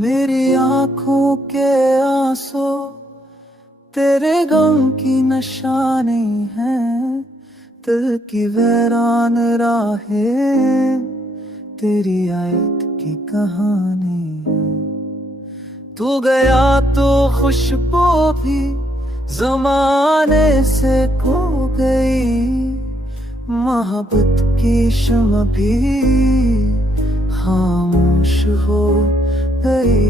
मेरी आंखों के आंसू तेरे गम की निशानी है, दिल की वैरान राहें तेरी आयत की कहानी है। तू गया तो खुशबू भी जमाने से खो गई, मोहब्बत की शम्म भी खामोश हो गई।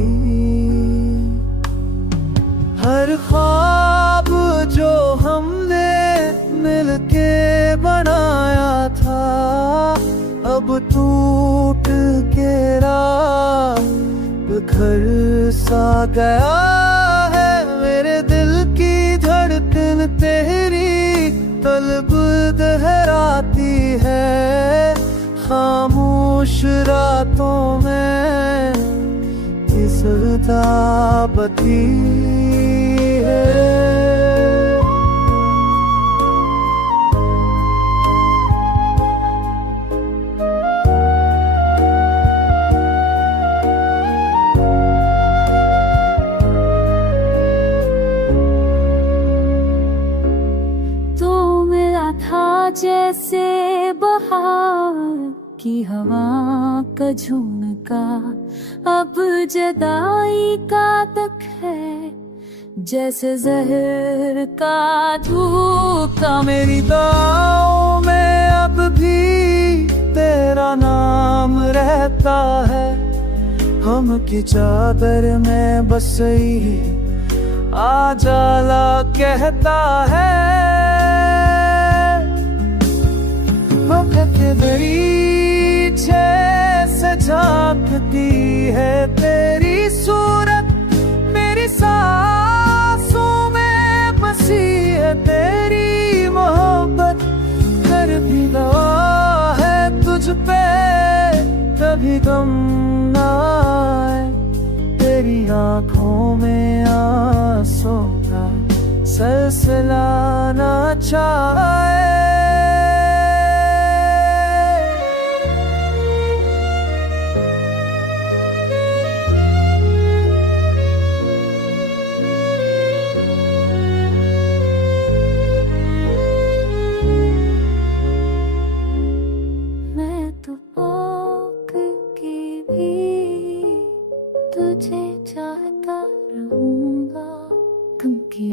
हर ख्वाब जो हमने मिलके बनाया था, अब टूट के राह बिखर सा गया है। मेरे दिल की धड़कन तेरी तलब दोहराती है, खामोश रातों में इस बती है। जैसे बहार की हवा का झुमका, अब जुदाई का तक है जैसे जहर का धोखा। मेरी दुआओं में अब भी तेरा नाम रहता है, हम की चादर में बस ही आ जाला कहता है। वक्त दरीचे से झांकती है तेरी सूरत, मेरी सांसों में बसी है तेरी मोहब्बत। कर भी दवा है तुझ पे कभी गम ना आए, तेरी आंखों में आंसू का सिलसिला ना चाहे। तुझे चाहता रहूंगा, गम की